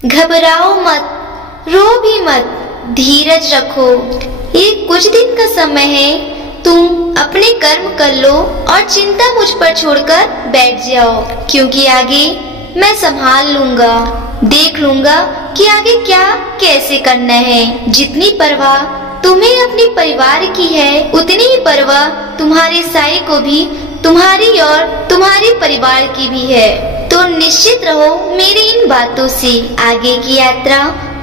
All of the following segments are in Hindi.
घबराओ मत, रो भी मत, धीरज रखो। ये कुछ दिन का समय है, तुम अपने कर्म कर लो और चिंता मुझ पर छोड़कर बैठ जाओ, क्योंकि आगे मैं संभाल लूंगा। देख लूंगा कि आगे क्या कैसे करना है। जितनी परवाह तुम्हें अपने परिवार की है, उतनी ही परवाह तुम्हारे साई को भी तुम्हारी और तुम्हारे परिवार की भी है। तो निश्चित रहो मेरी इन बातों से, आगे की यात्रा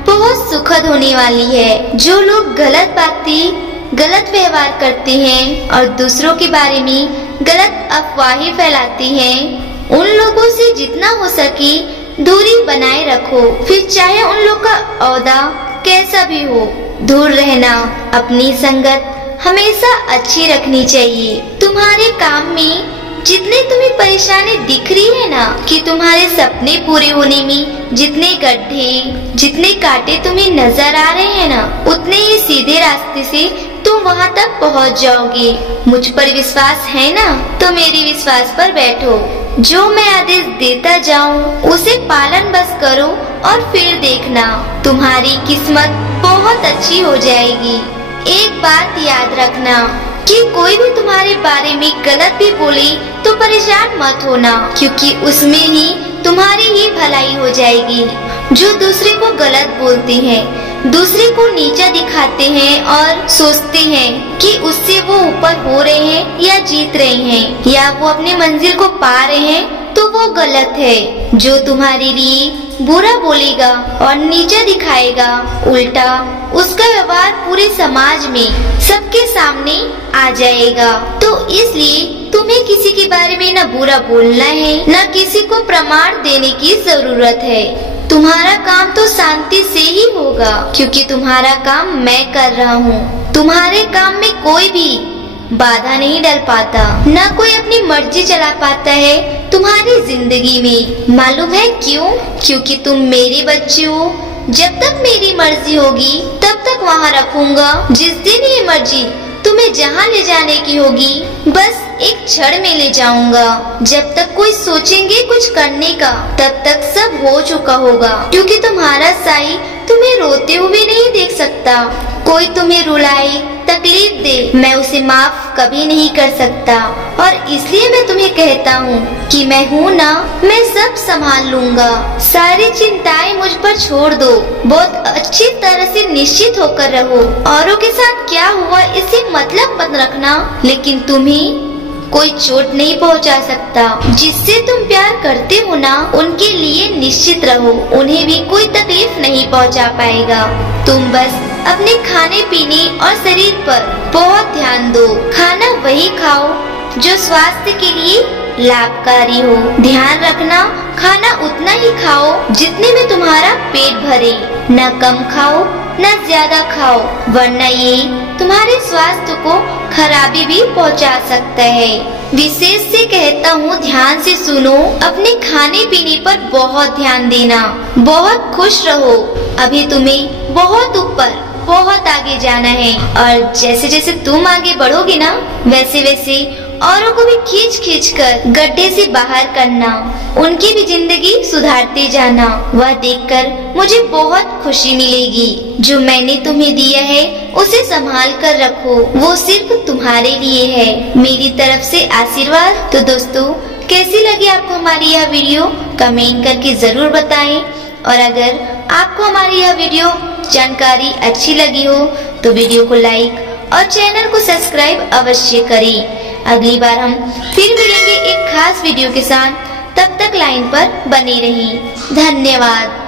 बहुत सुखद होने वाली है। जो लोग गलत बातें, गलत व्यवहार करते हैं और दूसरों के बारे में गलत अफवाहें फैलाते हैं, उन लोगों से जितना हो सके दूरी बनाए रखो। फिर चाहे उन लोग का ओहदा कैसा भी हो, दूर रहना। अपनी संगत हमेशा अच्छी रखनी चाहिए। तुम्हारे काम में जितने तुम्हें परेशानी दिख रही है ना, कि तुम्हारे सपने पूरे होने में जितने गड्ढे, जितने कांटे तुम्हें नजर आ रहे हैं ना, उतने ही सीधे रास्ते से तुम वहाँ तक पहुँच जाओगे। मुझ पर विश्वास है ना, तो मेरे विश्वास पर बैठो। जो मैं आदेश देता जाऊँ उसे पालन बस करो और फिर देखना तुम्हारी किस्मत बहुत अच्छी हो जाएगी। एक बात याद रखना कि कोई भी तुम्हारे बारे में गलत भी बोले तो परेशान मत होना, क्योंकि उसमें ही तुम्हारी ही भलाई हो जाएगी। जो दूसरे को गलत बोलते हैं, दूसरे को नीचा दिखाते हैं और सोचते हैं कि उससे वो ऊपर हो रहे हैं या जीत रहे हैं या वो अपनी मंजिल को पा रहे हैं, तो वो गलत है। जो तुम्हारे लिए बुरा बोलेगा और नीचा दिखाएगा, उल्टा उसका व्यवहार पूरे समाज में सबके सामने आ जाएगा। तो इसलिए तुम्हें किसी के बारे में न बुरा बोलना है, न किसी को प्रमाण देने की जरूरत है। तुम्हारा काम तो शांति से ही होगा, क्योंकि तुम्हारा काम मैं कर रहा हूँ। तुम्हारे काम में कोई भी बाधा नहीं डाल पाता, न कोई अपनी मर्जी चला पाता है तुम्हारी जिंदगी में। मालूम है क्यों? क्योंकि तुम मेरे बच्चे हो। जब तक मेरी मर्जी होगी तब तक वहाँ रखूंगा। जिस दिन ये मर्जी तुम्हें जहाँ ले जाने की होगी, बस एक क्षण में ले जाऊंगा। जब तक कोई सोचेंगे कुछ करने का, तब तक सब हो चुका होगा, क्योंकि तुम्हारा साई तुम्हें रोते हुए नहीं देख सकता। कोई तुम्हें रुलाए, तकलीफ दे, मैं उसे माफ कभी नहीं कर सकता। और इसलिए मैं तुम्हें कहता हूँ कि मैं हूँ ना, मैं सब संभाल लूंगा। सारी चिंताएं मुझ पर छोड़ दो। बहुत अच्छी तरह से निश्चित होकर रहो। औरों के साथ क्या हुआ इससे मतलब मत रखना, लेकिन तुम्हें कोई चोट नहीं पहुंचा सकता। जिससे तुम प्यार करते हो ना, उनके लिए निश्चित रहो, उन्हें भी कोई तकलीफ नहीं पहुंचा पाएगा। तुम बस अपने खाने पीने और शरीर पर बहुत ध्यान दो। खाना वही खाओ जो स्वास्थ्य के लिए लाभकारी हो। ध्यान रखना, खाना उतना ही खाओ जितने में तुम्हारा पेट भरे। न कम खाओ न ज्यादा खाओ, वरना ये तुम्हारे स्वास्थ्य को खराबी भी पहुंचा सकता है। विशेष से कहता हूँ, ध्यान से सुनो। अपने खाने पीने पर बहुत ध्यान देना। बहुत खुश रहो। अभी तुम्हें बहुत ऊपर, बहुत आगे जाना है, और जैसे जैसे तुम आगे बढ़ोगे ना, वैसे वैसे औरों को भी खींच खींच कर गड्ढे से बाहर करना, उनकी भी जिंदगी सुधारते जाना। वह देखकर मुझे बहुत खुशी मिलेगी। जो मैंने तुम्हें दिया है उसे संभाल कर रखो, वो सिर्फ तुम्हारे लिए है। मेरी तरफ से आशीर्वाद। तो दोस्तों, कैसी लगी आपको हमारी यह वीडियो, कमेंट करके जरूर बताएं। और अगर आपको हमारी यह वीडियो जानकारी अच्छी लगी हो तो वीडियो को लाइक और चैनल को सब्सक्राइब अवश्य करें। अगली बार हम फिर मिलेंगे एक खास वीडियो के साथ। तब तक लाइन पर बने रहिए। धन्यवाद।